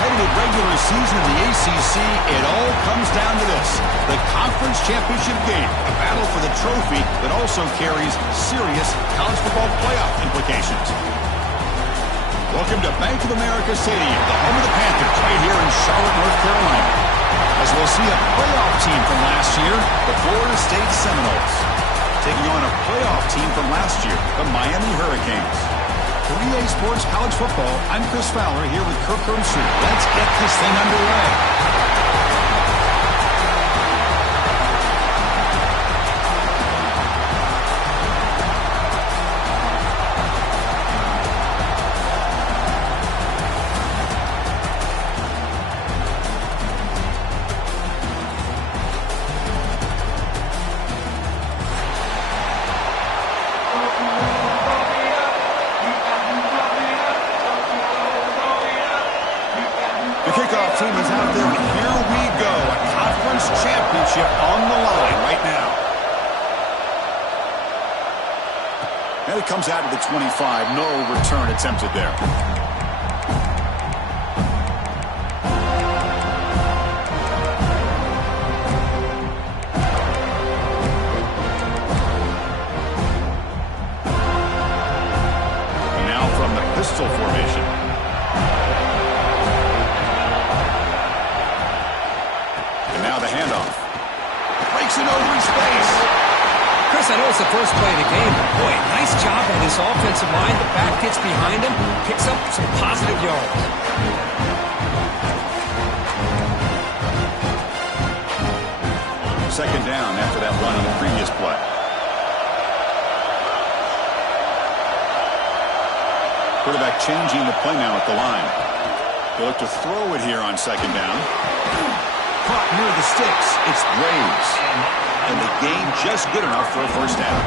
competitive regular season in the ACC, it all comes down to this: the conference championship game, a battle for the trophy that also carries serious college football playoff implications. Welcome to Bank of America Stadium, the home of the Panthers, right here in Charlotte, North Carolina, as we'll see a playoff team from last year, the Florida State Seminoles, taking on a playoff team from last year, the Miami Hurricanes. 3A Sports College Football, I'm Chris Fowler here with Kirk Herbstreit. Let's get this thing underway. The kickoff team is out there. Here we go. A conference championship on the line right now. And it comes out of the 25. No return attempted there. And now from the pistol formation. It over in space. Chris, I know it's the first play of the game, but boy, nice job by this offensive line. The back gets behind him, picks up some positive yards. Second down after that run on the previous play. Quarterback changing the play now at the line. They look to throw it here on second down. Caught near the sticks. It's Graves. And the game just good enough for a first down.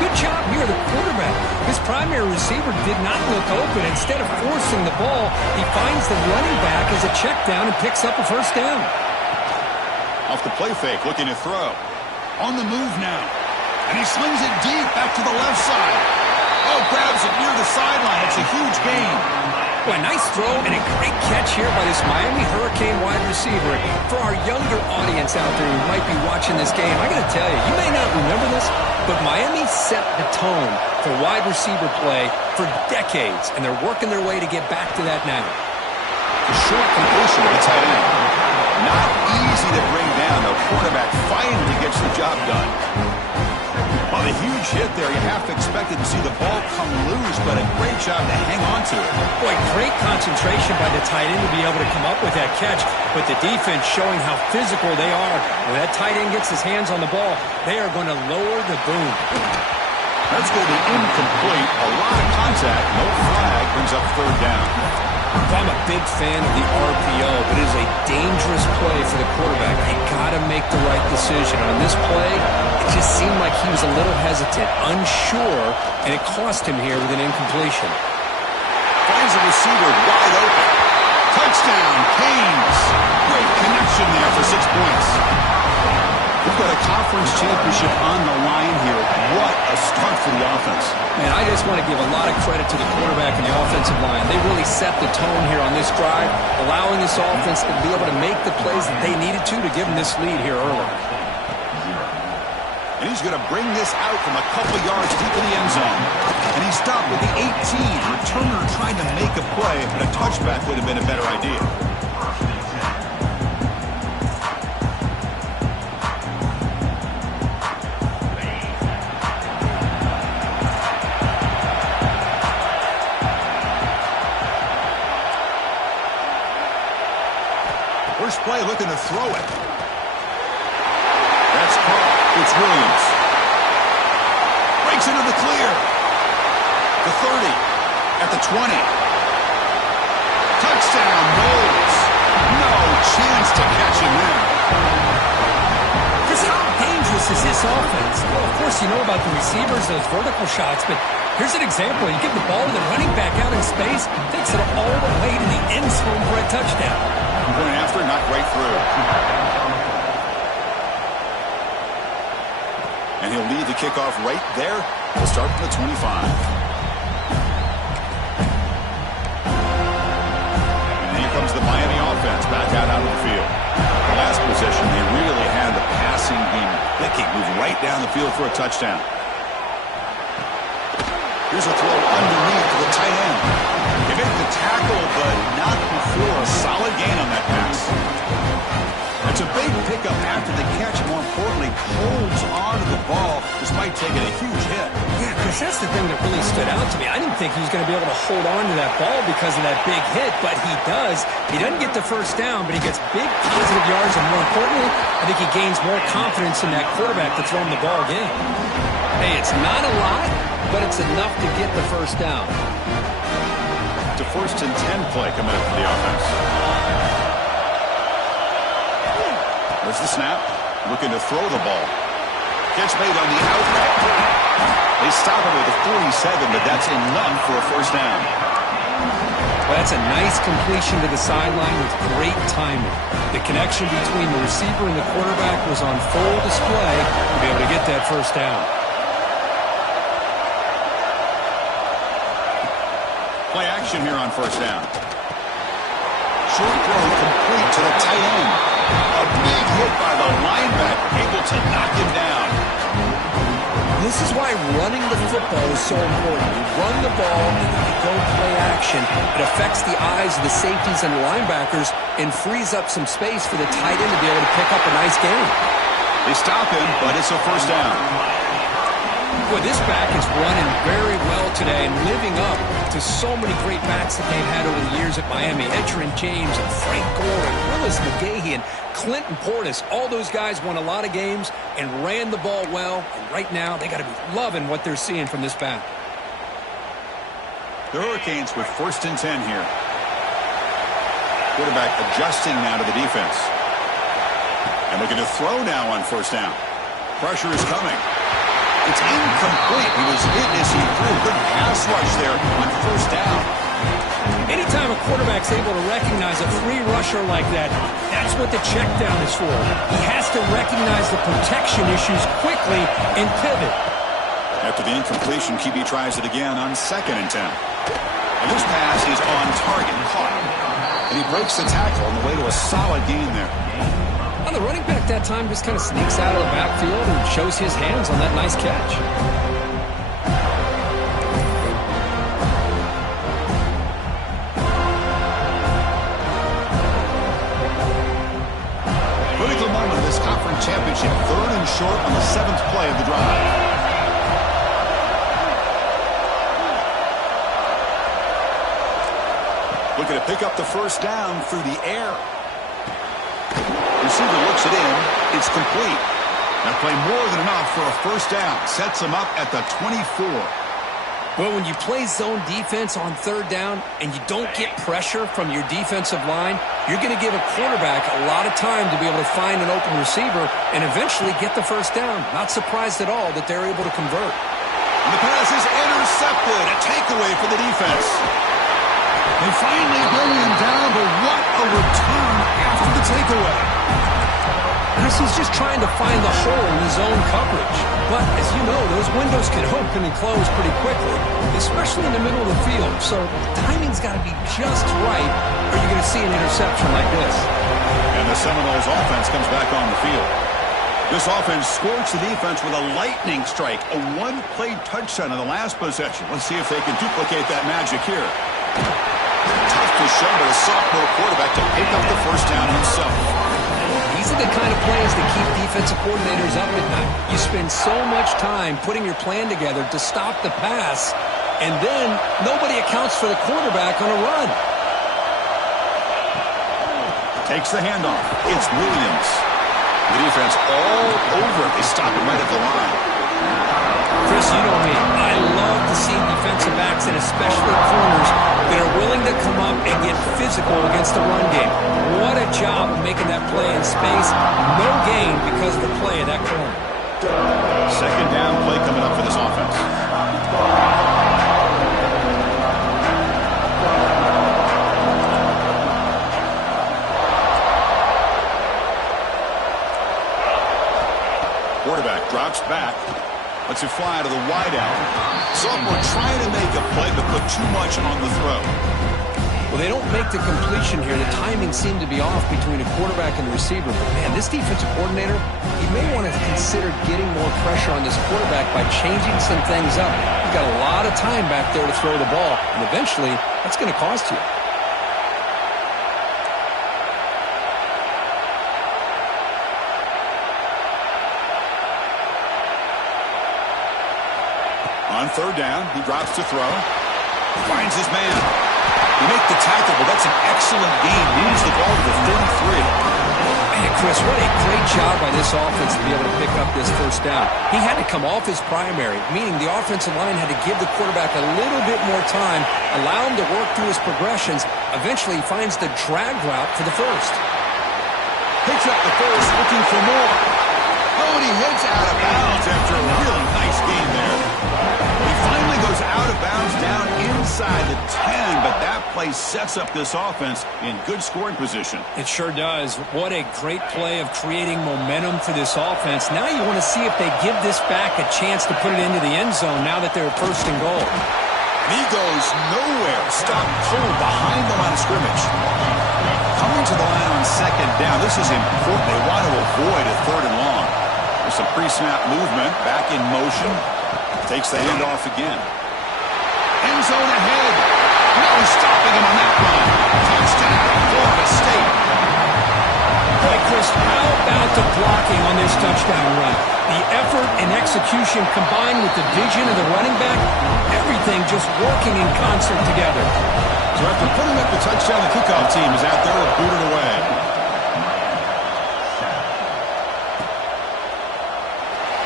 Good job here, the quarterback. His primary receiver did not look open. Instead of forcing the ball, he finds the running back as a check down and picks up a first down. Off the play fake, looking to throw. On the move now. And he slings it deep back to the left side. Oh, grabs it near the sideline. It's a huge gain. Well, a nice throw and a great catch here by this Miami Hurricane wide receiver. For our younger audience out there who might be watching this game, I got to tell you, you may not remember this, but Miami set the tone for wide receiver play for decades, and they're working their way to get back to that now. The short completion of the tight end. Not easy to bring down. The quarterback finally gets the job done. Well, a huge hit there. You half expected to see the ball come loose, but a great job to hang on to it. Boy, great concentration by the tight end to be able to come up with that catch, but the defense showing how physical they are. When that tight end gets his hands on the ball, they are going to lower the boom. That's going to be incomplete. A lot of contact. No flag. Brings up third down. I'm a big fan of the RPO, but it is a dangerous play for the quarterback. They got to make the right decision. On this play, it just seemed like he was a little hesitant, unsure, and it cost him here with an incompletion. Finds a receiver wide open. Touchdown, Canes. Great connection there for 6 points. We've got a conference championship on the line here. What a start for the offense. Man, I just want to give a lot of credit to the quarterback and the offensive line. They really set the tone here on this drive, allowing this offense to be able to make the plays that they needed to give them this lead here early. And he's going to bring this out from a couple yards deep in the end zone. And he stopped with the 18. Returner trying to make a play, but a touchback would have been a better idea. First play looking to throw it. That's caught. It's Williams. Breaks into the clear. The 30. At the 20. Touchdown, Knowles. No chance to catch him there. Just how dangerous is this offense? Well, of course, you know about the receivers, those vertical shots, but here's an example. You give the ball to the running back out in space, takes it all the way to the end zone for a touchdown. Going after it, not right through. And he'll lead the kickoff right there. He'll start from the 25. And he comes the Miami offense back out onto the field. The last possession, they really had the passing game clicking, moving right down the field for a touchdown. Here's a throw underneath to the tight end. They make the tackle, but not before a solid gain on that pass. It's a big pickup after the catch. More importantly, holds on to the ball despite taking a huge hit. Yeah, because that's the thing that really stood out to me. I didn't think he was going to be able to hold on to that ball because of that big hit, but he does. He doesn't get the first down, but he gets big positive yards, and more importantly, I think he gains more confidence in that quarterback to throw him the ball again. Hey, it's not a lot, but it's enough to get the first down. It's a 1st and 10 play coming up for the offense. There's the snap. Looking to throw the ball. Catch made on the outright. They stop him with a 47, but that's enough for a first down. Well, that's a nice completion to the sideline with great timing. The connection between the receiver and the quarterback was on full display to be able to get that first down. Play action here on first down. Short throw complete to the tight end. A big hit by the linebacker, able to knock him down. This is why running the football is so important. You run the ball and you go play action. It affects the eyes of the safeties and linebackers and frees up some space for the tight end to be able to pick up a nice gain. They stop him, but it's a first down. Boy, this back is running very well today and living up to so many great backs that they've had over the years at Miami. Edgerrin James and Frank Gore and Willis McGahee and Clinton Portis. All those guys won a lot of games and ran the ball well. And right now, they got to be loving what they're seeing from this back. The Hurricanes with 1st and 10 here. Quarterback adjusting now to the defense. And looking to throw now on first down. Pressure is coming. It's incomplete. He was hit as he threw. Good pass rush there on first down. Anytime a quarterback's able to recognize a free rusher like that, that's what the check down is for. He has to recognize the protection issues quickly and pivot. After the incompletion, QB tries it again on 2nd and 10. And this pass is on target, caught. And he breaks the tackle on the way to a solid gain there. Well, the running back that time just kind of sneaks out of the backfield and shows his hands on that nice catch. Critical moment of this conference championship. 3rd and short on the 7th play of the drive. Looking to pick up the first down through the air. Receiver looks it in. It's complete. That play more than enough for a first down. Sets him up at the 24. Well, when you play zone defense on 3rd down and you don't get pressure from your defensive line, you're going to give a quarterback a lot of time to be able to find an open receiver and eventually get the first down. Not surprised at all that they're able to convert. And the pass is intercepted. A takeaway for the defense. They finally bring him down, but what a return after the takeaway. Chris, he's just trying to find the hole in his own coverage. But, as you know, those windows can open and close pretty quickly, especially in the middle of the field. So the timing's got to be just right, or you're going to see an interception like this. And the Seminoles offense comes back on the field. This offense scorched the defense with a lightning strike, a one-play touchdown in the last possession. Let's see if they can duplicate that magic here. Tough to show by the sophomore quarterback to pick up the first down himself. These are the kind of plays that keep defensive coordinators up at night. You spend so much time putting your plan together to stop the pass, and then nobody accounts for the quarterback on a run. Takes the handoff. It's Williams. The defense all over it. They stop him right at the line. Chris, you know me. I love to see defensive backs and especially corners that are willing to come up and get physical against the run game. What a job of making that play in space. No gain because of the play of that corner. 2nd down play coming up for this offense. Quarterback drops back. Lets it fly to the wideout. Sophomore trying to make a play, but put too much on the throw. Well, they don't make the completion here. The timing seemed to be off between a quarterback and the receiver. But, man, this defensive coordinator, he may want to consider getting more pressure on this quarterback by changing some things up. He's got a lot of time back there to throw the ball, and eventually that's going to cost you. On third down, he drops to throw. Finds his man. He makes the tackle, but that's an excellent gain. Moves the ball to the 33. Man, Chris, what a great job by this offense to be able to pick up this first down. He had to come off his primary, meaning the offensive line had to give the quarterback a little bit more time, allow him to work through his progressions. Eventually, he finds the drag route for the first. Picks up the first, looking for more. Oh, and he heads out of bounds after a really nice game there. He finally goes out of bounds down inside the 10, but that play sets up this offense in good scoring position. It sure does. What a great play of creating momentum for this offense. Now you want to see if they give this back a chance to put it into the end zone now that they're first and goal. And he goes nowhere. Stop cold behind the line of scrimmage. Coming to the line on second down. This is important. They want to avoid a third and long. There's some pre-snap movement. Back in motion. Takes the handoff again. End zone ahead. No stopping him on that run. Touchdown, Florida State. Boy, Chris, how about the blocking on this touchdown run? The effort and execution combined with the vision of the running back, everything just working in concert together. So after putting up the touchdown, the kickoff team is out there to boot it away.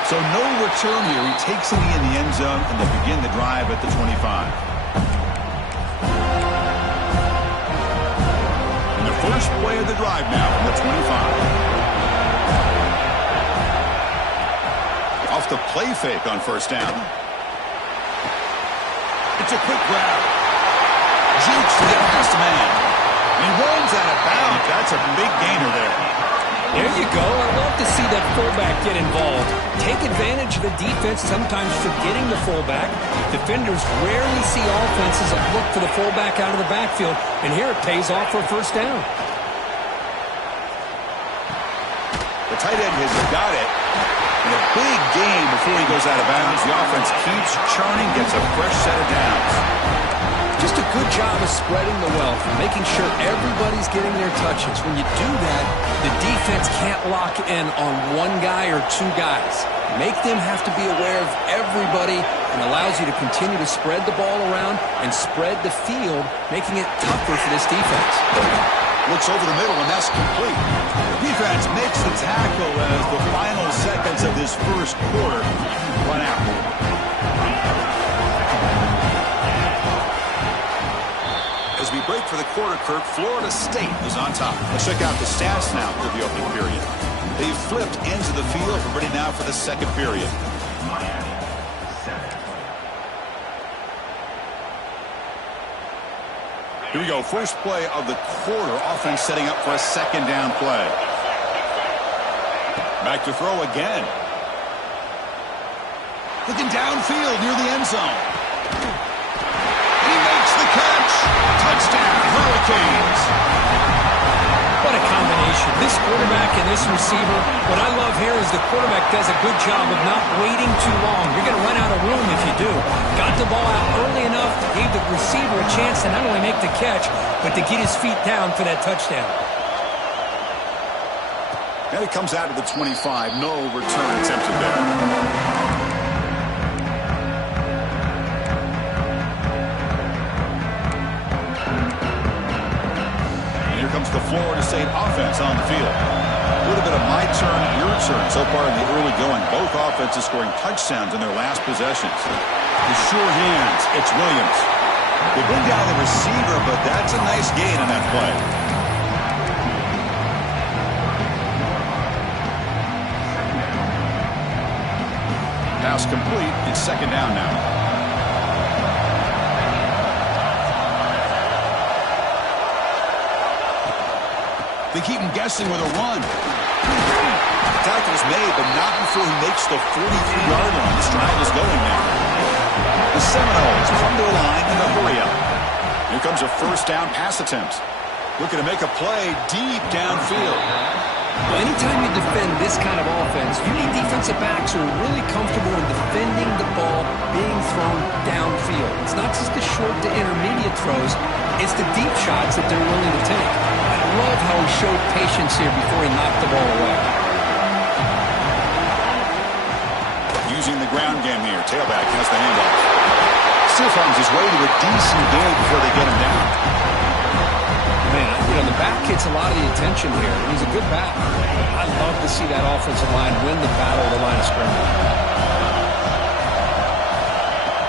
So no return here. He takes it in the end zone, and they begin the drive at the 25. And the first play of the drive now from the 25. Off the play fake on first down. It's a quick grab. Jukes to get past the man. And he runs out of bounds. That's a big gainer there. There you go. I love to see that fullback get involved. Take advantage of the defense, sometimes forgetting the fullback. Defenders rarely see offenses that look for the fullback out of the backfield, and here it pays off for a first down. The tight end has got it. And a big gain before he goes out of bounds. The offense keeps churning, gets a fresh set of downs. Just a good job of spreading the wealth and making sure everybody's getting their touches. When you do that, the defense can't lock in on one guy or two guys. Make them have to be aware of everybody and allows you to continue to spread the ball around and spread the field, making it tougher for this defense. Looks over the middle, and that's complete. The defense makes the tackle as the final seconds of this first quarter run out. As we break for the quarter, Kirk, Florida State is on top. Let's check out the stats now for the opening period. They've flipped into the field. We're ready now for the second period. Here we go. First play of the quarter. Offense setting up for a second down play. Back to throw again. Looking downfield near the end zone. He makes the catch. Touchdown, Hurricanes. What a combination. This quarterback and this receiver, what I love here is the quarterback does a good job of not waiting too long. You're going to run out of room if you do. Got the ball out early enough, gave the receiver a chance to not only make the catch, but to get his feet down for that touchdown. And it comes out of the 25. No return attempted there. Comes the Florida State offense on the field. A little bit of my turn, your turn so far in the early going. Both offenses scoring touchdowns in their last possessions. The sure hands, it's Williams. They bring down the receiver, but that's a nice gain on that play. Pass complete. It's second down now. They keep him guessing with a run. The tackle is made, but not before he makes the 43-yard line. This drive is going now. The Seminoles from their line in the hurry-up. Here comes a first down pass attempt. Looking to make a play deep downfield. Well, anytime you defend this kind of offense, you need defensive backs who are really comfortable in defending the ball being thrown downfield. It's not just the short to intermediate throws, it's the deep shots that they're willing to take. I love how he showed patience here before he knocked the ball away. Using the ground game here. Tailback has the handoff. Still finds his way to a decent gain before they get him down. Man, the back gets a lot of the attention here. He's a good back. I love to see that offensive line win the battle of the line of scrimmage.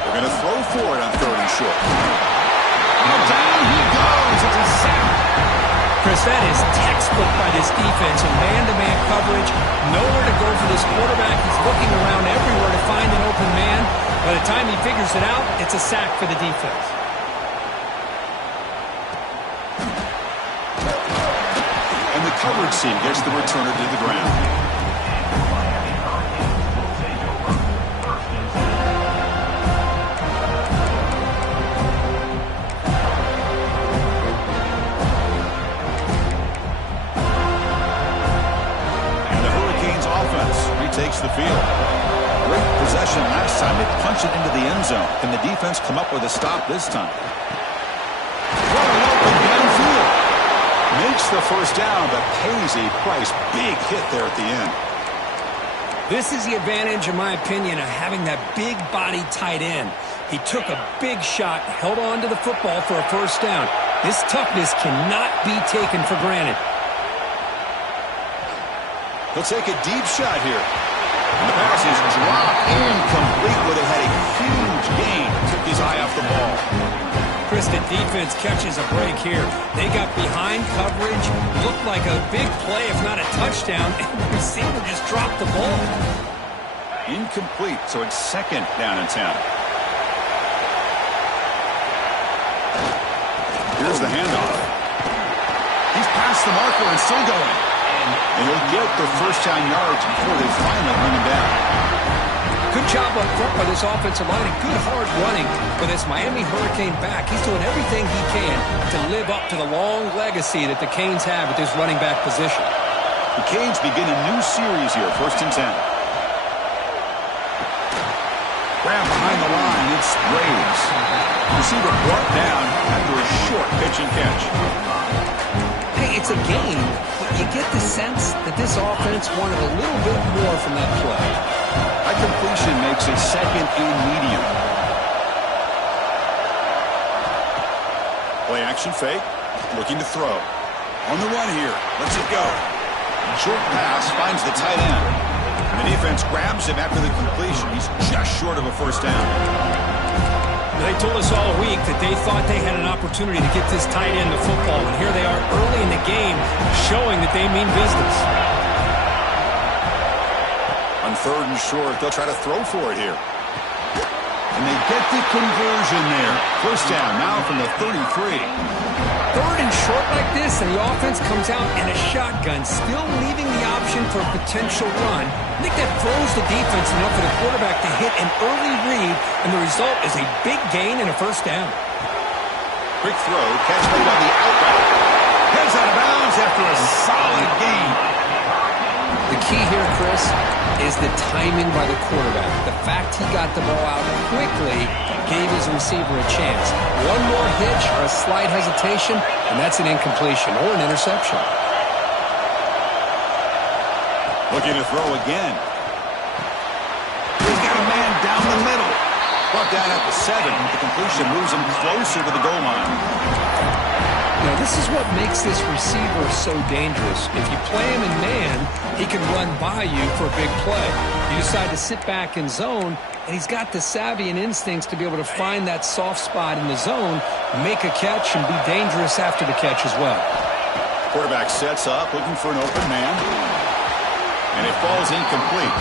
They're going to throw for it on 3rd and short. And down he goes. It's a sack. Chris, that is textbook by this defense in man-to-man coverage. Nowhere to go for this quarterback. He's looking around everywhere to find an open man. By the time he figures it out, it's a sack for the defense. And the coverage team gets the returner to the ground. Takes the field. Great possession last time. They punch it into the end zone. Can the defense come up with a stop this time? What a open downfield. Makes the first down, but pays a price. Big hit there at the end. This is the advantage, in my opinion, of having that big body tight end. He took a big shot, held on to the football for a first down. This toughness cannot be taken for granted. He'll take a deep shot here. And the pass is dropped incomplete where they had a huge gain. Took his eye off the ball. Chris, the defense catches a break here. They got behind coverage. Looked like a big play, if not a touchdown. And the receiver just dropped the ball. Incomplete, so it's 2nd down and 10. Here's the handoff. He's past the marker and still going. And he'll get the first down yards before they finally bring him down. Good job up front by this offensive line and good hard running for this Miami Hurricane back. He's doing everything he can to live up to the long legacy that the Canes have at this running back position. The Canes begin a new series here, 1st and 10. Grab behind the line, it's Braves. Receiver brought down after a short pitch and catch. Hey, it's a game, but you get the sense that this offense wanted a little bit more from that play. High completion makes it 2nd and medium. Play action fake, looking to throw. On the run here, lets it go. Short pass finds the tight end. And the defense grabs him after the completion. He's just short of a first down. They told us all week that they thought they had an opportunity to get this tight end the football, and here they are early in the game showing that they mean business. On 3rd and short, they'll try to throw for it here. And they get the conversion there. First down now from the 33. 3rd and short like this, and the offense comes out in a shotgun, still leaving the option for a potential run. I think that throws the defense enough for the quarterback to hit an early read, and the result is a big gain and a first down. Quick throw, catch made on the out route. Heads out of bounds after a solid gain. The key here, Chris, is the timing by the quarterback. The fact he got the ball out quickly gave his receiver a chance. One more hitch or a slight hesitation, and that's an incompletion or an interception. Looking to throw again. He's got a man down the middle. Brought down at the 7. The completion moves him closer to the goal line. Now, this is what makes this receiver so dangerous. If you play him in man, he can run by you for a big play. You decide to sit back in zone, and he's got the savvy and instincts to be able to find that soft spot in the zone, make a catch, and be dangerous after the catch as well. Quarterback sets up, looking for an open man. And it falls incomplete.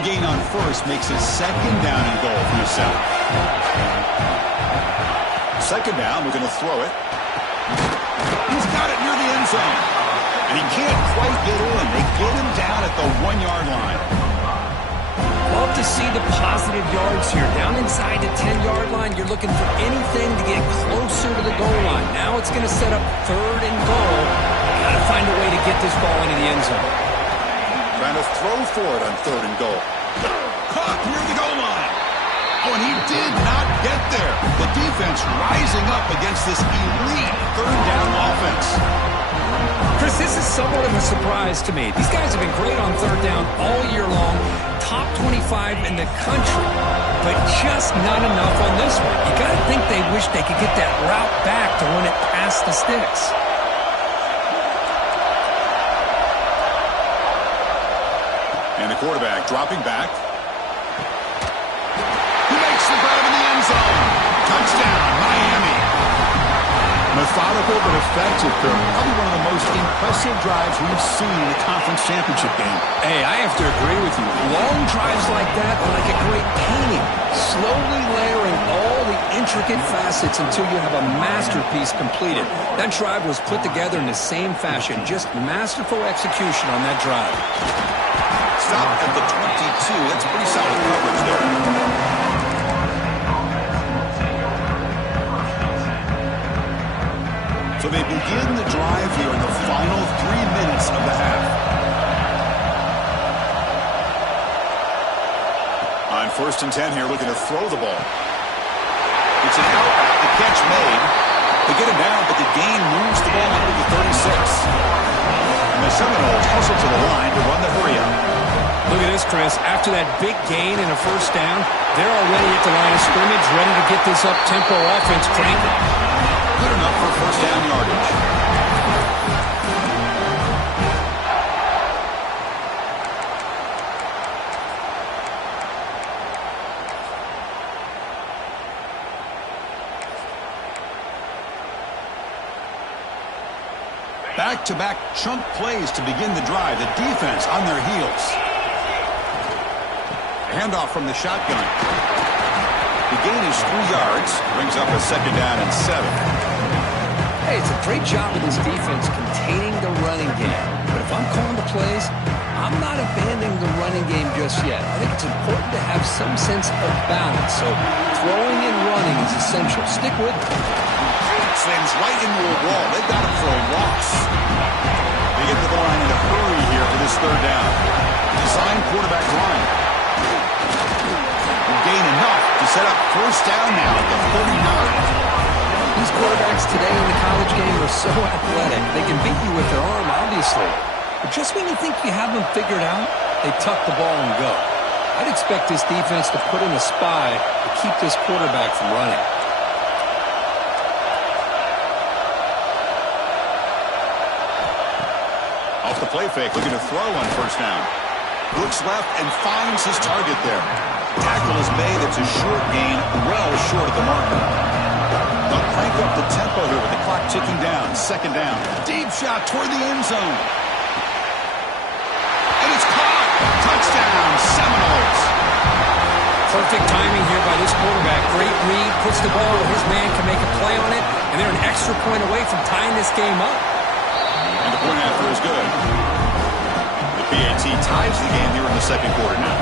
Gain on first makes it 2nd down and goal from the 7. 2nd down, we're going to throw it. He's got it near the end zone. And he can't quite get in. They get him down at the 1-yard line. Love to see the positive yards here. Down inside the 10-yard line, you're looking for anything to get closer to the goal line. Now it's going to set up 3rd and goal. Got to find a way to get this ball into the end zone. Trying to throw for it on 3rd and goal. Caught near the goal line. Oh, and he did not get there. The defense rising up against this elite 3rd down offense. Chris, this is somewhat of a surprise to me. These guys have been great on 3rd down all year long. Top 25 in the country, but just not enough on this one. You got to think they wish they could get that route back to run it past the sticks. And the quarterback dropping back. He makes the grab in the end zone. Touchdown, Miami. Methodical but effective, Kirk. Probably one of the most impressive drives we've seen in the conference championship game. Hey, I have to agree with you. Long drives like that are like a great painting. Slowly layering all the intricate facets until you have a masterpiece completed. That drive was put together in the same fashion. Just masterful execution on that drive. Stop at the 22. That's pretty solid coverage there. So they begin the drive here in the final 3 minutes of the half. On 1st and 10 here, looking to throw the ball. It's an out, the catch made. They get it down, but the gain moves the ball into the 36. And the Seminoles hustle to the line to run the hurry-up. Look at this, Chris. After that big gain and a 1st down, they're already at the line of scrimmage, ready to get this up-tempo offense cranking. Good enough for 1st down yardage. Back-to-back chunk plays to begin the drive. The defense on their heels. Handoff from the shotgun. The gain is 3 yards. Brings up a 2nd down and 7. Hey, it's a great job of this defense containing the running game. But if I'm calling the plays, I'm not abandoning the running game just yet. I think it's important to have some sense of balance. So throwing and running is essential. Stick with it. Slams right into a wall. They've got him for a loss. They get to the line in a hurry here for this 3rd down. Design quarterback line. Gain enough to set up 1st down now at the 49. These quarterbacks today in the college game are so athletic. They can beat you with their arm, obviously. But just when you think you have them figured out, they tuck the ball and go. I'd expect this defense to put in a spy to keep this quarterback from running. Off the play fake, looking to throw on 1st down. Looks left and finds his target there. Tackle is made. It's a short gain, well short of the marker. They'll crank up the tempo here with the clock ticking down. 2nd down. Deep shot toward the end zone. And it's caught. Touchdown, Seminoles. Perfect timing here by this quarterback. Great read, puts the ball where his man can make a play on it, and they're an extra point away from tying this game up. And the point after is good. The PAT ties the game here in the 2nd quarter now.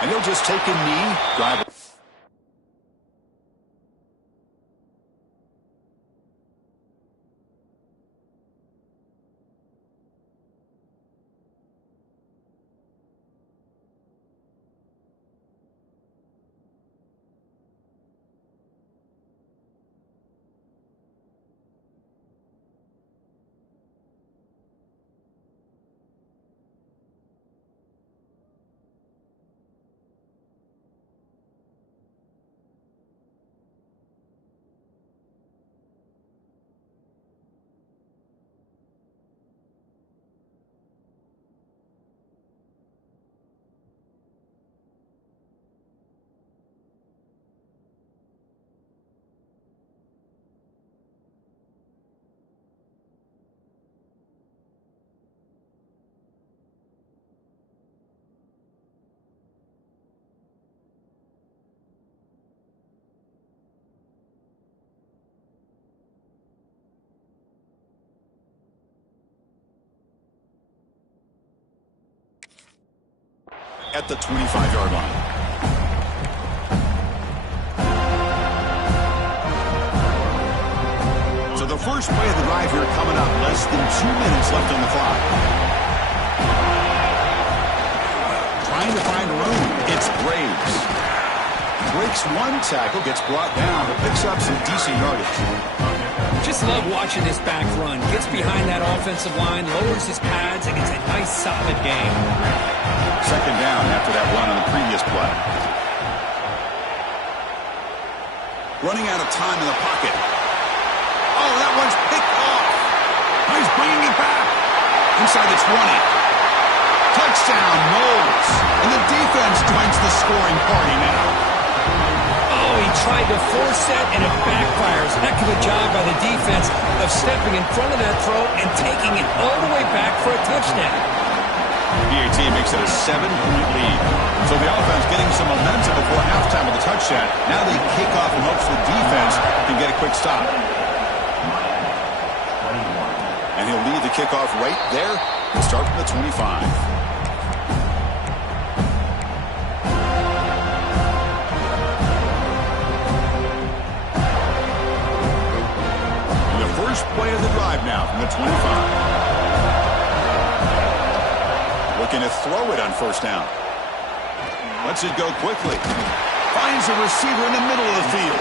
And he'll just take a knee, drive. at the 25-yard line. So the first play of the drive here coming up. Less than 2 minutes left on the clock. Trying to find room. It's Graves. Breaks one tackle, gets brought down, but picks up some decent yardage. Just love watching this back run. Gets behind that offensive line, lowers his pads, and gets a nice solid gain. Second down after that run on the previous play. Running out of time in the pocket. Oh, that one's picked off. He's bringing it back. Inside the 20. Touchdown, Knowles. And the defense joins the scoring party now. Oh, he tried to force that, and it backfires. Heck of a job by the defense of stepping in front of that throw and taking it all the way back for a touchdown. PAT makes it a 7-point lead. So the offense getting some momentum before halftime with a touchdown. Now they kick off in hopes the defense can get a quick stop. And he'll lead the kickoff right there and start from the 25. First play of the drive now from the 25. Looking to throw it on first down. Lets it go quickly. Finds a receiver in the middle of the field.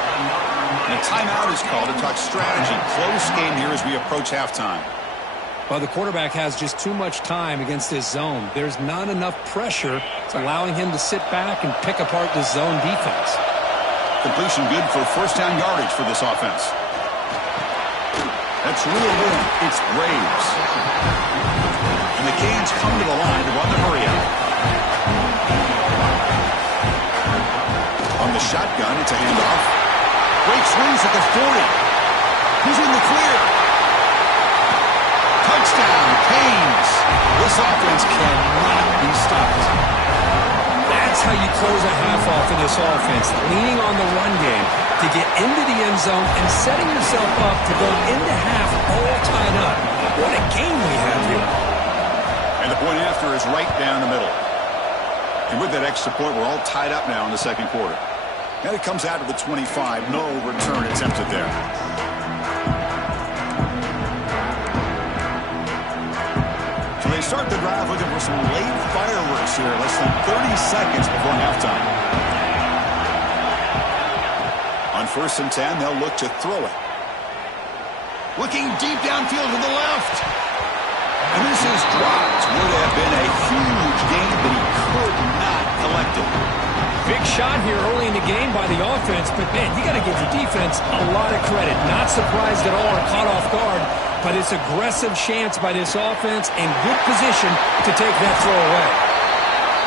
And a timeout is called to talk strategy. Close game here as we approach halftime. Well, the quarterback has just too much time against this zone. There's not enough pressure. It's allowing him to sit back and pick apart the zone defense. Completion good for first down yardage for this offense. That's reeled in. It's Graves. And the Canes come to the line to run the hurry out. On the shotgun, it's a handoff. Breaks loose at the 40. He's in the clear. Touchdown, Canes. This offense cannot be stopped. That's how you close a half off in this offense, leaning on the run game to get into the end zone and setting yourself up to go into half all tied up. What a game we have here. And the point after is right down the middle. And with that extra point, we're all tied up now in the second quarter. And it comes out of the 25. No return attempted there. So they start the drive looking for some late fireworks here. Less than 30 seconds before halftime. On 1st and 10, they'll look to throw it. Looking deep downfield to the left. And this is dropped. Would have been a huge gain, but he could not collect it. Big shot here early in the game by the offense, but man, you got to give the defense a lot of credit. Not surprised at all or caught off guard, but it's aggressive chance by this offense and good position to take that throw away.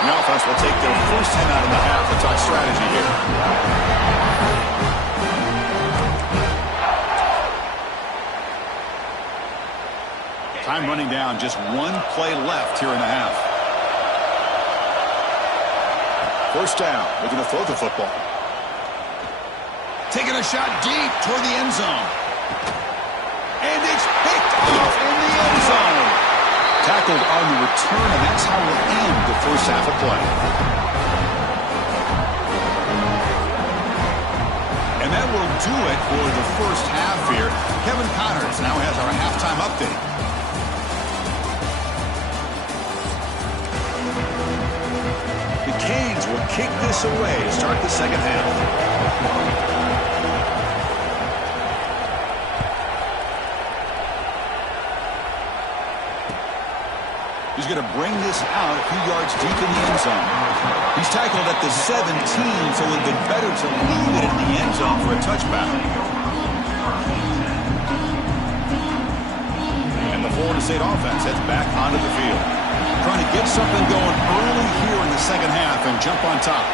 The offense will take their first time out of the half. Let's talk strategy here. Time running down, just one play left here in the half. First down, looking to throw the football. Taking a shot deep toward the end zone. And it's picked off in the end zone. Tackled on the return, and that's how we'll end the first half of play. And that will do it for the first half here. Kevin Connors now has our halftime update. The Canes will kick this away to start the second half. He's going to bring this out a few yards deep in the end zone. He's tackled at the 17, so it would have been better to leave it in the end zone for a touchback. And the Florida State offense heads back onto the field. Trying to get something going early here in the second half and jump on top.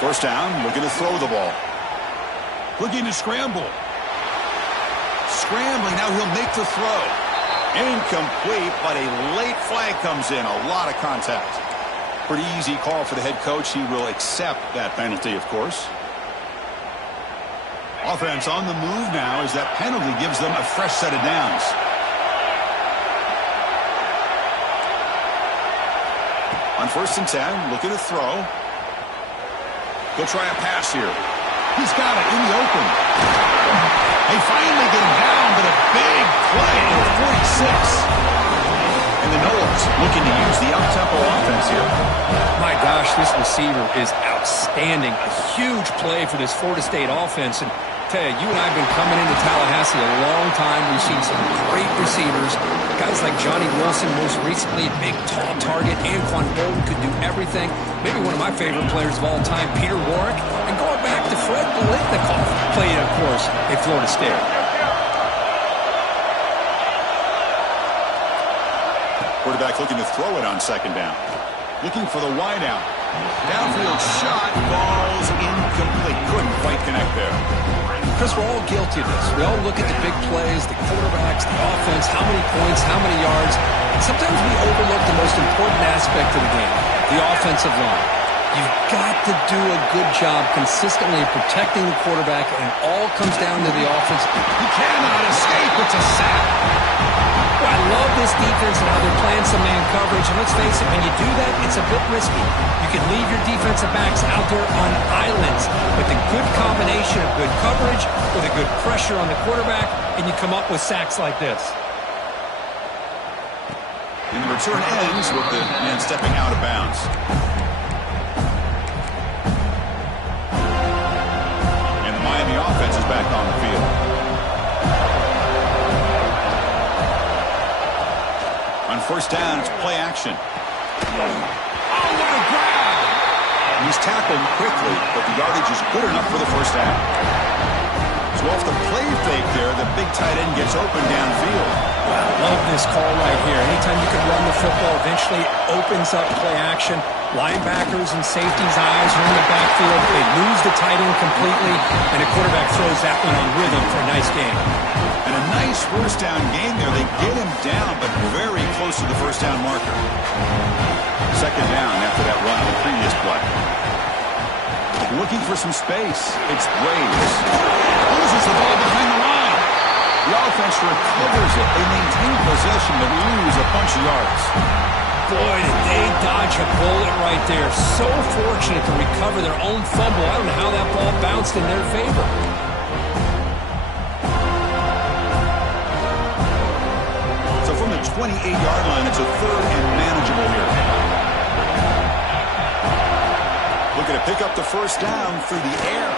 First down, looking to throw the ball. Looking to scramble. Scrambling, now he'll make the throw. Incomplete, but a late flag comes in. A lot of contact. Pretty easy call for the head coach. He will accept that penalty, of course. Offense on the move now as that penalty gives them a fresh set of downs. On 1st and 10, looking to throw. He'll try a pass here. He's got it in the open. They finally get him down, but a big play for 46. And the Noles looking to use the up-tempo offense here. My gosh, this receiver is outstanding. A huge play for this Florida State offense. And tell you, you and I have been coming into Tallahassee a long time. We've seen some great receivers. Guys like Johnny Wilson, most recently, a big, tall target. Anquan Bolden could do everything. Maybe one of my favorite players of all time, Peter Warrick. And going back to Fred Biletnikoff, played, of course, at Florida State. Quarterback looking to throw it on 2nd down. Looking for the wideout. Downfield shot, falls incomplete. Couldn't quite connect there. Chris, we're all guilty of this. We all look at the big plays, the quarterbacks, the offense, how many points, how many yards. And sometimes we overlook the most important aspect of the game, the offensive line. You've got to do a good job consistently protecting the quarterback, and it all comes down to the offense. He cannot escape. It's a sack. Well, I love this defense and how they're playing some man coverage. And let's face it, when you do that, it's a bit risky. You can leave your defensive backs out there on islands with a good combination of good coverage, with a good pressure on the quarterback, and you come up with sacks like this. And the return ends with the man stepping out of bounds. And the Miami offense is back on the field. On 1st down, it's play action. Oh, what a grab! He's tackled quickly, but the yardage is good enough for the 1st down. So off the play fake there, the big tight end gets open downfield. Wow, I love this call right here. Anytime you can run the football, eventually it opens up play action. Linebackers and safeties' eyes are in the backfield. They lose the tight end completely, and the quarterback throws that one on rhythm for a nice game. And a nice 1st down gain there. They get him down, but very close to the 1st down marker. 2nd down after that run on the previous play. Looking for some space. It's Braves. Loses the ball behind the line. The offense recovers it. They maintain possession, but lose a bunch of yards. Boy, did they dodge a bullet right there. So fortunate to recover their own fumble. I don't know how that ball bounced in their favor. So from the 28-yard line, it's a 3rd and manageable here. Looking to pick up the 1st down through the air.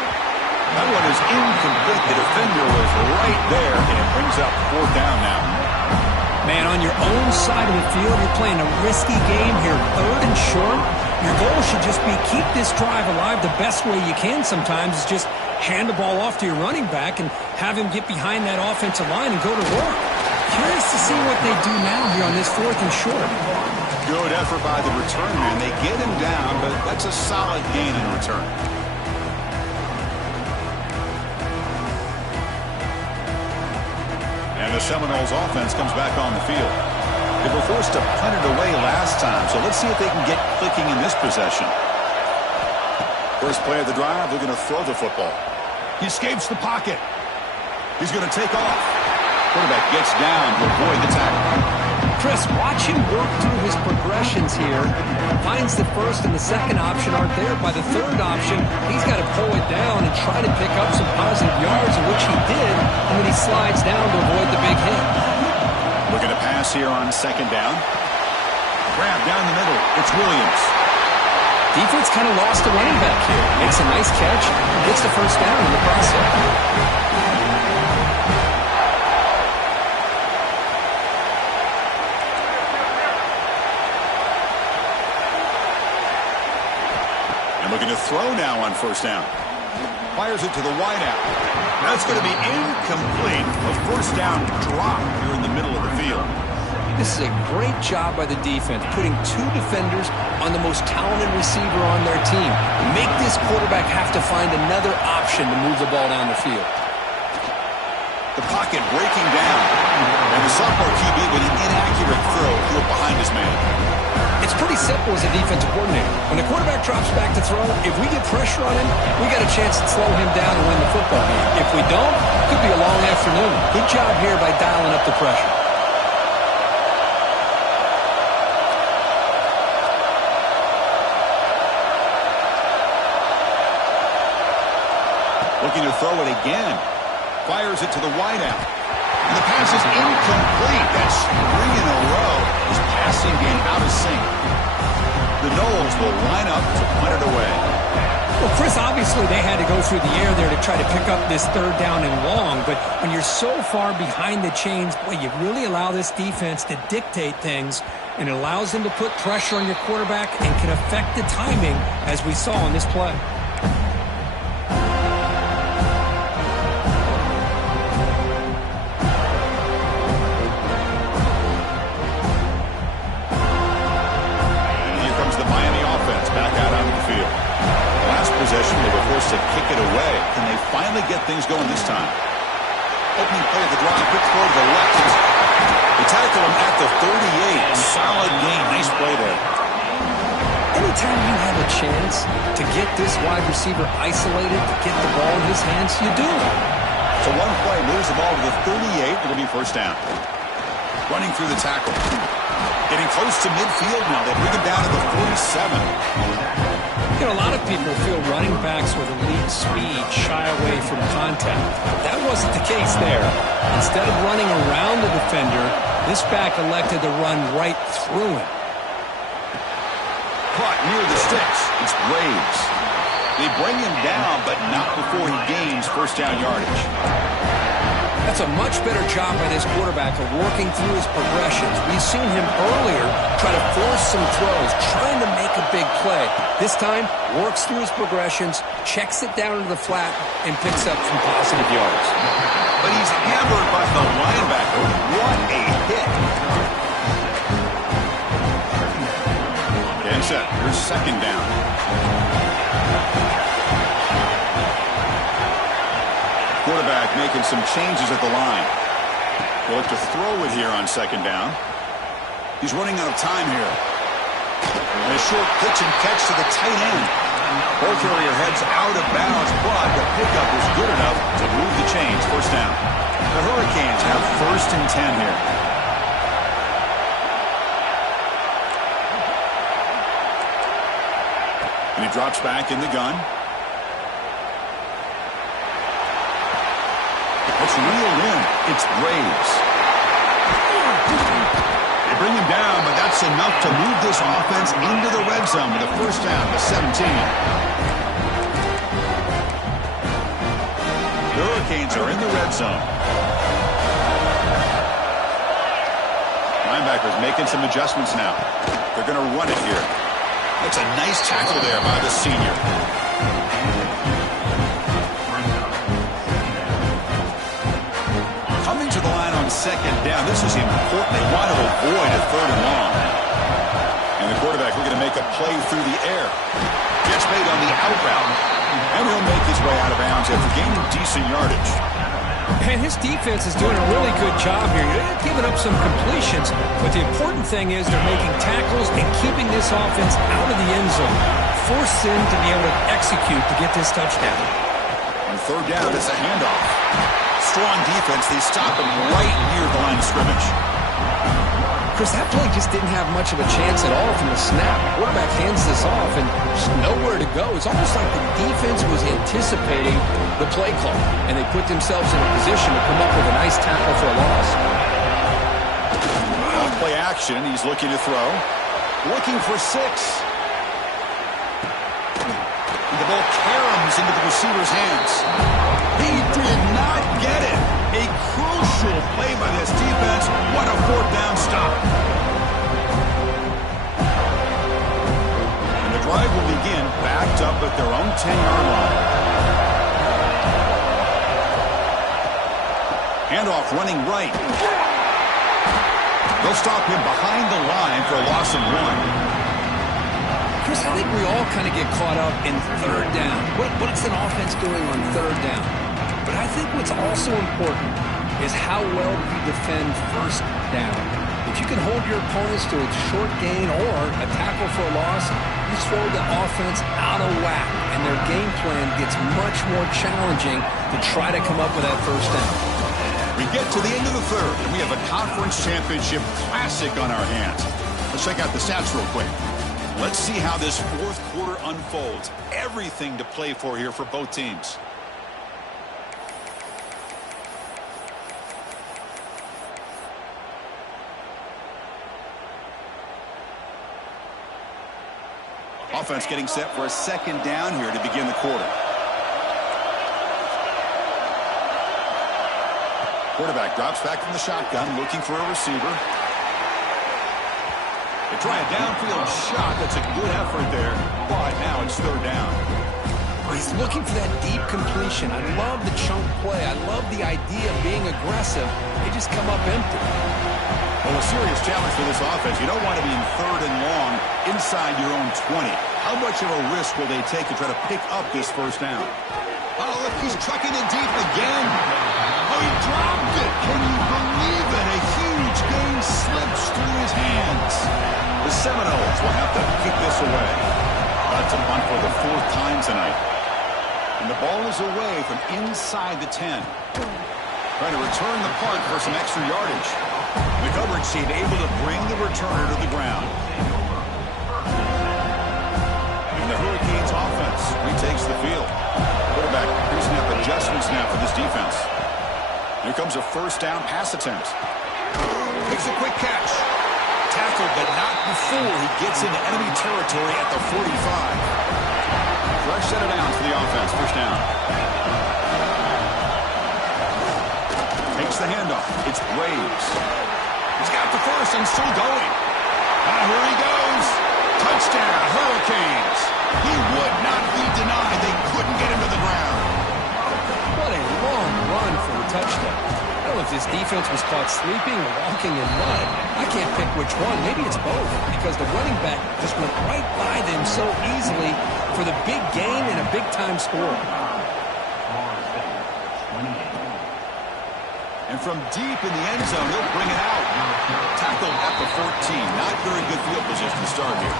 That one is incomplete. The defender was right there, and it brings up 4th down now. Man, on your own side of the field, you're playing a risky game here, 3rd and short. Your goal should just be keep this drive alive the best way you can sometimes is just hand the ball off to your running back and have him get behind that offensive line and go to work. Curious to see what they do now here on this 4th and short. Good effort by the return man. They get him down, but that's a solid gain in return. And the Seminoles offense comes back on the field. They were forced to punt it away last time, so let's see if they can get clicking in this possession. First play of the drive, they're going to throw the football. He escapes the pocket. He's going to take off. Quarterback gets down to avoid the tackle. Chris, watch him work through his progressions here. Finds the 1st and the 2nd option aren't there. By the 3rd option, he's got to pull it down and try to pick up some positive yards, which he did, and then he slides down to avoid the big hit. Looking to pass here on 2nd down. Grab down the middle. It's Williams. Defense kind of lost the running back here. Makes a nice catch and gets the 1st down in the process. Looking to throw now on 1st down. Fires it to the wideout. That's going to be incomplete. A 1st down drop here in the middle of the field. This is a great job by the defense, putting 2 defenders on the most talented receiver on their team. Make this quarterback have to find another option to move the ball down the field. The pocket breaking down. And the sophomore QB with an inaccurate throw threw it behind his man. It's pretty simple as a defensive coordinator. When the quarterback drops back to throw, if we get pressure on him, we got a chance to slow him down and win the football game. If we don't, it could be a long afternoon. Good job here by dialing up the pressure. Looking to throw it again. Fires it to the wideout. And the pass is incomplete. That's 3 in a row. His passing game out of sync. The Noles will line up to punt it away. Well, Chris, obviously they had to go through the air there to try to pick up this 3rd down and long, but when you're so far behind the chains, boy, you really allow this defense to dictate things, and it allows them to put pressure on your quarterback and can affect the timing, as we saw on this play. Possession, they were forced to kick it away. Can they finally get things going this time? Opening play of the drive, quick throw to the left. They tackle him at the 38. Solid game. Nice play there. Anytime you have a chance to get this wide receiver isolated, to get the ball in his hands, you do. So one play moves the ball to the 38. It'll be first down. Running through the tackle. Getting close to midfield now. They bring him down to the 47. You know, a lot of people feel running backs with elite speed shy away from contact. That wasn't the case there. Instead of running around the defender, this back elected to run right through him. Caught near the sticks. It's Braves. They bring him down, but not before he gains first down yardage. That's a much better job by this quarterback of working through his progressions. We've seen him earlier try to force some throws, trying to make a big play. This time, works through his progressions, checks it down to the flat, and picks up some positive yards. But he's hammered by the linebacker. What a hit. And set. Here's second down. Quarterback making some changes at the line. They'll look to throw it here on second down. He's running out of time here. And a short pitch and catch to the tight end. Ball carrier heads out of bounds, but the pickup was good enough to move the chains. First down. The Hurricanes have first and 10 here. And he drops back in the gun. It's reeled in. It's Braves. They bring him down, but that's enough to move this offense into the red zone with a first down to 17. The Hurricanes are in the red zone. Linebackers making some adjustments now. They're going to run it here. That's a nice tackle there by the senior. Coming to the line on second down. This is important. They want to avoid a 3rd and long. And the quarterback looking to make a play through the air. Gets made on the outbound. And he'll make his way out of bounds after gaining decent yardage. And his defense is doing a really good job here. They're giving up some completions, but the important thing is they're making tackles and keeping this offense out of the end zone. Force him to be able to execute to get this touchdown. On third down, it's a handoff. Strong defense. They stop him right near the line of scrimmage. Chris, that play just didn't have much of a chance at all from the snap. Quarterback hands this off and just nowhere to go. It's almost like the defense was anticipating the play call, and they put themselves in a position to come up with a nice tackle for a loss. On play action, he's looking to throw. Looking for 6. And the ball caroms into the receiver's hands. He did not get it. A crucial play by this defense. What a 4th down stop. And the drive will begin backed up at their own 10-yard line. Handoff running right. They'll stop him behind the line for a loss of 1. Chris, I think we all kind of get caught up in 3rd down. What's an offense doing on 3rd down? But I think what's also important is how well you defend first down. If you can hold your opponents to a short gain or a tackle for a loss, you throw the offense out of whack, and their game plan gets much more challenging to try to come up with that first down. We get to the end of the 3rd, and we have a conference championship classic on our hands. Let's check out the stats real quick. Let's see how this 4th quarter unfolds. Everything to play for here for both teams. Offense getting set for a second down here to begin the quarter. Quarterback drops back from the shotgun, looking for a receiver. They try a downfield shot. That's a good effort there, but now it's third down. He's looking for that deep completion. I love the chunk play. I love the idea of being aggressive. They just come up empty. Well, a serious challenge for this offense. You don't want to be in third and long inside your own 20. How much of a risk will they take to try to pick up this first down? Oh, look, he's trucking it deep again. Oh, he dropped it. Can you believe it? A huge gain slips through his hands. The Seminoles will have to kick this away. About to punt for the fourth time tonight. And the ball is away from inside the 10. Trying to return the punt for some extra yardage. The coverage team able to bring the returner to the ground. And the Hurricanes offense retakes the field. Quarterback producing up adjustments now for this defense. Here comes a first down pass attempt. Makes a quick catch. Tackled, but not before he gets into enemy territory at the 45. Fresh set of downs for the offense. First down. Takes the handoff. It's Braves. He's got the first and still going. Here he goes. Touchdown, Hurricanes. He would not be denied. They couldn't get him to the ground. What a long run for a touchdown. I don't know if this defense was caught sleeping or walking in mud. I can't pick which one. Maybe it's both, because the running back just went right by them so easily for the big gain and a big-time score. And from deep in the end zone, he'll bring it out. Tackled at the 14. Not very good field position to start here.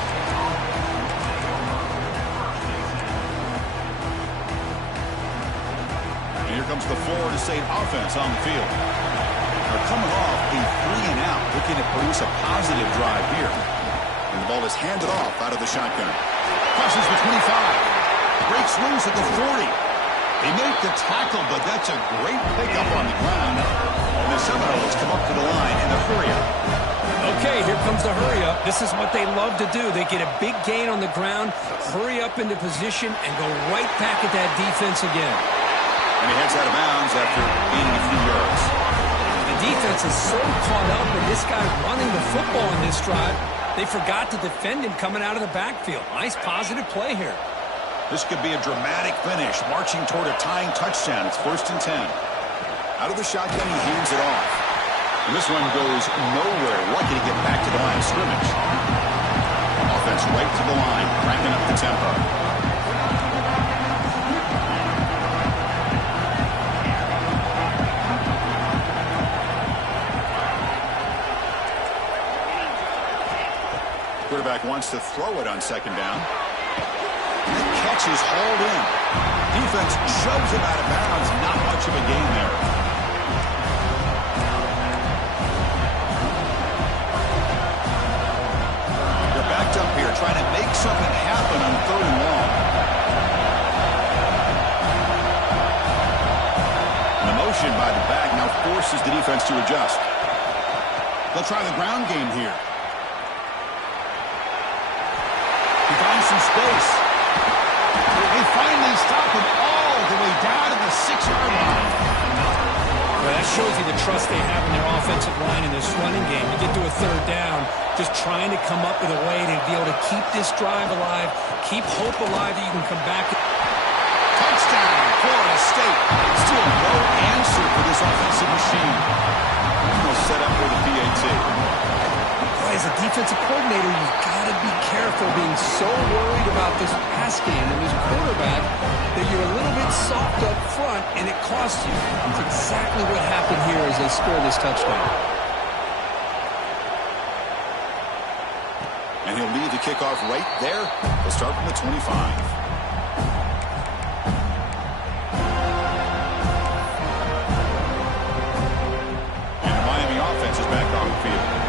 And here comes the Florida State offense on the field. They're coming off a 3-and-out, looking to produce a positive drive here. And the ball is handed off out of the shotgun. Crosses the 25. Breaks loose at the 40. They make the tackle, but that's a great pickup on the ground. And the Seminoles come up to the line in the hurry-up. Okay, here comes the hurry-up. This is what they love to do. They get a big gain on the ground, hurry up into position, and go right back at that defense again. And he heads out of bounds after gaining a few yards. The defense is so caught up with this guy running the football in this drive, they forgot to defend him coming out of the backfield. Nice positive play here. This could be a dramatic finish, marching toward a tying touchdown. It's 1st and 10. Out of the shotgun, he hands it off. And this one goes nowhere. Lucky to get back to the line of scrimmage. Offense right to the line, cranking up the tempo. Quarterback wants to throw it on second down. Catch is hauled in. Defense shoves him out of bounds. Not much of a gain there. They're backed up here trying to make something happen on 3rd and long. And the motion by the back now forces the defense to adjust. They'll try the ground game here. He finds some space. They finally stop him all the way down to the 6-yard line. Well, that shows you the trust they have in their offensive line in this running game. You get to a 3rd down, just trying to come up with a way to be able to keep this drive alive, keep hope alive that you can come back. Touchdown, Florida State. Still no answer for this offensive machine. Almost set up for the PAT. As a defensive coordinator, you've got to be careful being so worried about this pass game and this quarterback that you're a little bit soft up front and it costs you. That's exactly what happened here as they score this touchdown. And he'll lead the kickoff right there. They'll start from the 25. And the Miami offense is back on the field.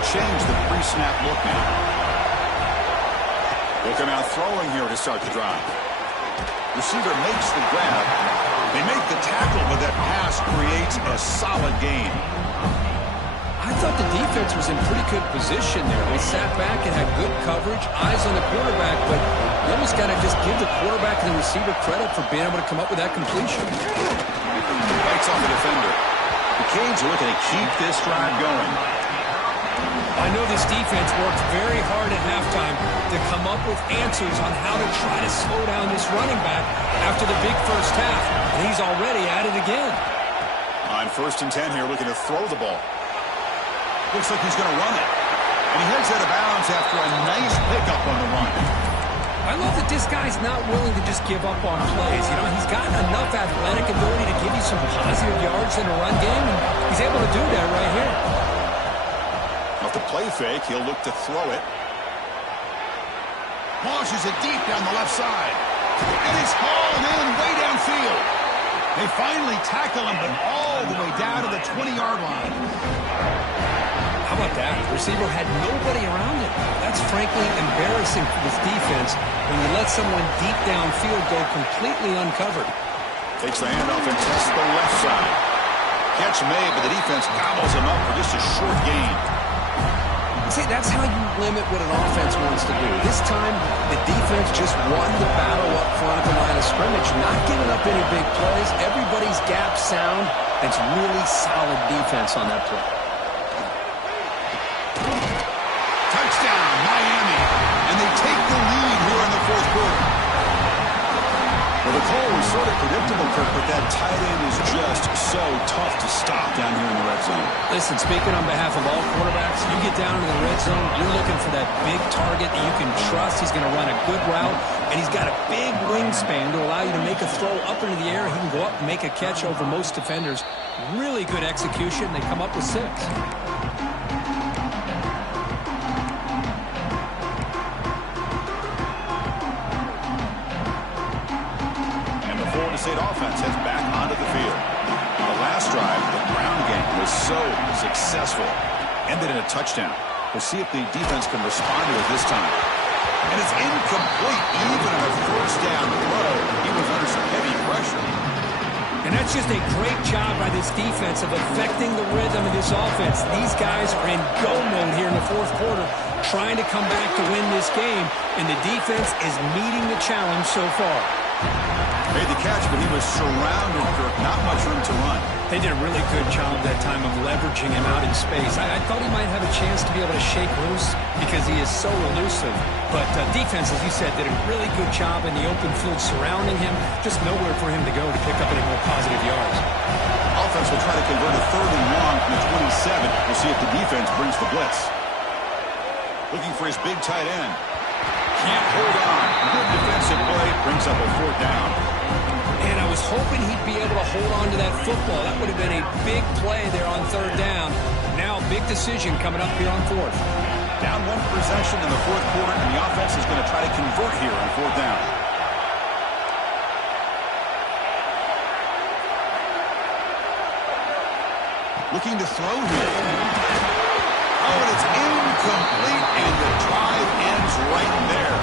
Change the pre-snap look now. They'll come out throwing here to start the drive. Receiver makes the grab. They make the tackle, but that pass creates a solid gain. I I thought the defense was in pretty good position there. They sat back and had good coverage, eyes on the quarterback, but you almost got to just give the quarterback and the receiver credit for being able to come up with that completion. Bites off the defender. The Canes are looking to keep this drive going. I know this defense worked very hard at halftime to come up with answers on how to try to slow down this running back after the big first half, and he's already at it again. On 1st and 10 here, looking to throw the ball. Looks like he's going to run it. And he heads out of bounds after a nice pickup on the run. I love that this guy's not willing to just give up on plays. You know, he's got enough athletic ability to give you some positive yards in a run game, and he's able to do that right here. Off the play fake, he'll look to throw it. Launches it deep down the left side. And it's hauled in way downfield. They finally tackle him, but all the way down to the 20-yard line. How about that? The receiver had nobody around him. That's frankly embarrassing for this defense when you let someone deep downfield go completely uncovered. Takes the handoff and tests the left side. Catch made, but the defense gobbles him up for just a short gain. See, that's how you limit what an offense wants to do. This time, the defense just won the battle up front at the line of scrimmage, not giving up any big plays. Everybody's gap sound. It's really solid defense on that play. Touchdown, Miami. And they take the lead here in the 4th quarter. Well, the call was sort of predictable, Kirk, but that tight end is just so tough to stop down here in the red zone. Listen, speaking on behalf of all quarterbacks, you get down into the red zone, you're looking for that big target that you can trust. He's going to run a good route, and he's got a big wingspan to allow you to make a throw up into the air. He can go up and make a catch over most defenders. Really good execution. They come up with 6. State offense heads back onto the field. The last drive, the ground game was so successful. Ended in a touchdown. We'll see if the defense can respond to it this time. And it's incomplete. Even on a 1st down throw, he was under some heavy pressure. And that's just a great job by this defense of affecting the rhythm of this offense. These guys are in go mode here in the 4th quarter, trying to come back to win this game, and the defense is meeting the challenge so far. Made the catch, but he was surrounded, Kirk. Not much room to run. They did a really good job that time of leveraging him out in space. I thought he might have a chance to be able to shake loose because he is so elusive. But defense, as you said, did a really good job in the open field surrounding him. Just nowhere for him to go to pick up any more positive yards. Offense will try to convert a 3rd and long from the 27. We'll see if the defense brings the blitz. Looking for his big tight end. Can't hold on. Good defensive play. Brings up a 4th down. And I was hoping he'd be able to hold on to that football. That would have been a big play there on 3rd down. Now a big decision coming up here on 4th. Down 1 possession in the 4th quarter, and the offense is going to try to convert here on 4th down. Looking to throw here. Oh, and it's incomplete, and the drive ends right there.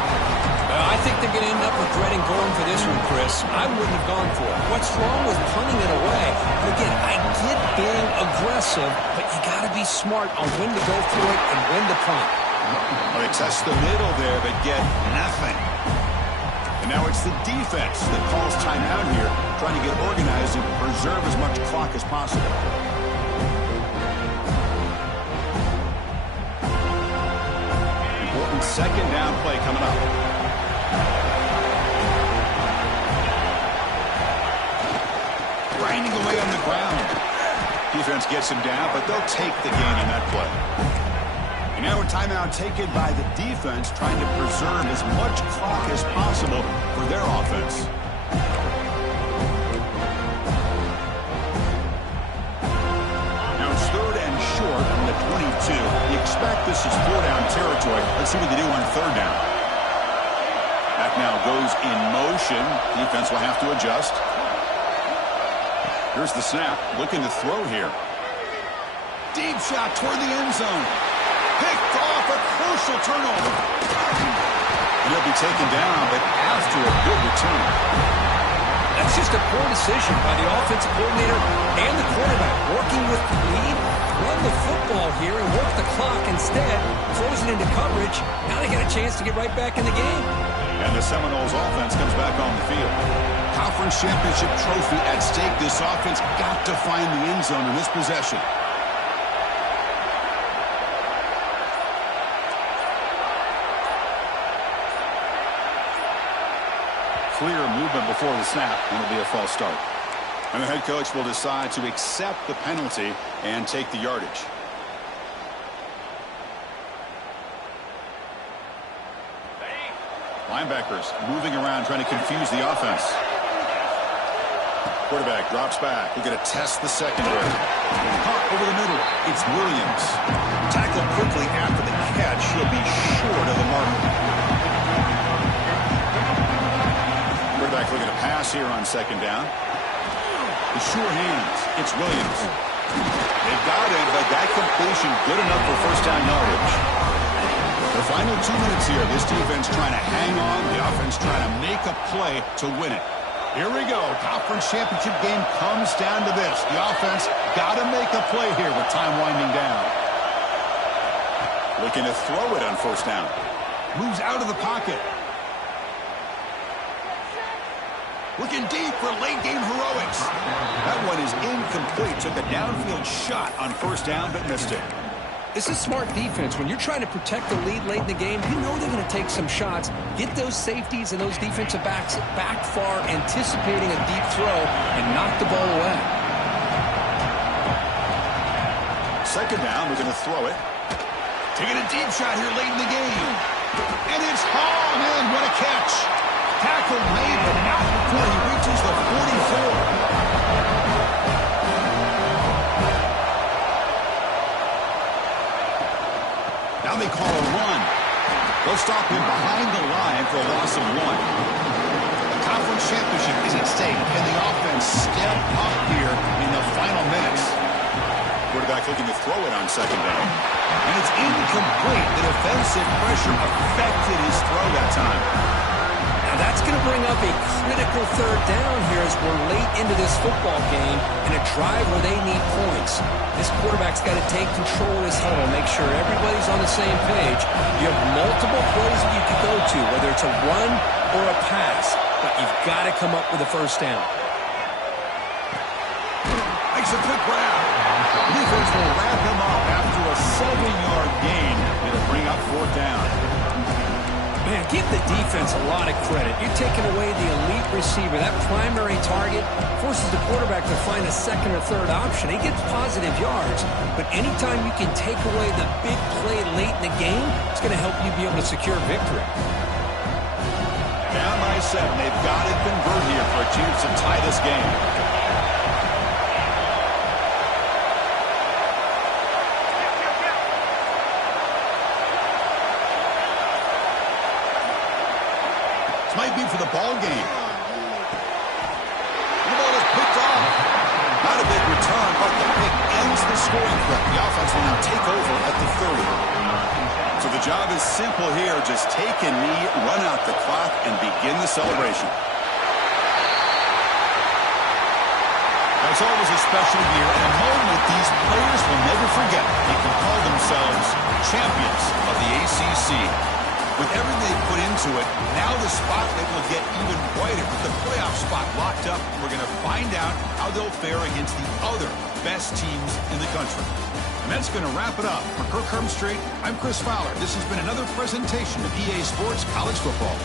I think they're going to end up regretting going for this one, Chris. I wouldn't have gone for it. What's wrong with punting it away? But again, I get being aggressive, but you got to be smart on when to go for it and when to punt. Well, they test the middle there, but get nothing. And now it's the defense that calls timeout here, trying to get organized and preserve as much clock as possible. Important 2nd down play coming up. Grinding away on the ground. Defense gets him down, but they'll take the gain on that play. And now a timeout taken by the defense, trying to preserve as much clock as possible for their offense. Now it's 3rd and short from the 22. You expect this is 4-down territory. Let's see what they do on 3rd down. Back now goes in motion. Defense will have to adjust. Here's the snap. Looking to throw here. Deep shot toward the end zone. Picked off, a crucial turnover. And he'll be taken down, but after a good return. That's just a poor decision by the offensive coordinator and the quarterback. Working with the lead, run the football here and work the clock instead, throws it into coverage. Now they got a chance to get right back in the game. And the Seminoles offense comes back on the field. Conference championship trophy at stake. This offense got to find the end zone in this possession. Clear movement before the snap, and it'll be a false start. And the head coach will decide to accept the penalty and take the yardage. Linebackers moving around, trying to confuse the offense. Quarterback drops back. We're going to test the secondary. Pop over the middle. It's Williams. Tackled quickly after the catch. He'll be short of the mark. Quarterback looking to pass here on second down. The sure hands. It's Williams. They've got him, but that completion good enough for first down yardage. The final 2 minutes here. This defense trying to hang on. The offense trying to make a play to win it. Here we go. Conference championship game comes down to this. The offense got to make a play here with time winding down. Looking to throw it on first down. Moves out of the pocket. Looking deep for late game heroics. That one is incomplete. Took a downfield shot on first down, but missed it. This is smart defense. When you're trying to protect the lead late in the game, you know they're going to take some shots, get those safeties and those defensive backs back far, anticipating a deep throw, and knock the ball away. Second down, we're going to throw it. Taking a deep shot here late in the game. And it's Hall, man, what a catch. Tackle made, but not before he reaches the 44. Now they call a run. They'll stop him behind the line for a loss of 1. The conference championship is at stake. Can the offense step up here in the final minutes? Quarterback looking to throw it on second down. And it's incomplete. The defensive pressure affected his throw that time. Now that's going to bring up a critical third down here as we're late into this football game in a drive where they need points. This quarterback's got to take control of his huddle, make sure everybody's on the same page. You have multiple plays that you could go to, whether it's a run or a pass, but you've got to come up with a first down. Makes a quick grab. Defense will wrap him up after a 7-yard gain. It'll bring up fourth down. Man, give the defense a lot of credit. You're taking away the elite receiver. That primary target forces the quarterback to find a second or third option. He gets positive yards, but anytime you can take away the big play late in the game, it's going to help you be able to secure victory. Down by 7. They've got to convert here for a chance to tie this game. Might be for the ball game. The ball is picked off. Not a big return, but the pick ends the scoring threat. The offense will now take over at the 30. So the job is simple here. Just take a knee, run out the clock, and begin the celebration. It's always a special year and a moment these players will never forget. They can call themselves champions of the ACC. With everything they put into it, now the spotlight will get even brighter with the playoff spot locked up. We're going to find out how they'll fare against the other best teams in the country. And that's going to wrap it up. For Kirk Herbstreit, I'm Chris Fowler. This has been another presentation of EA Sports College Football.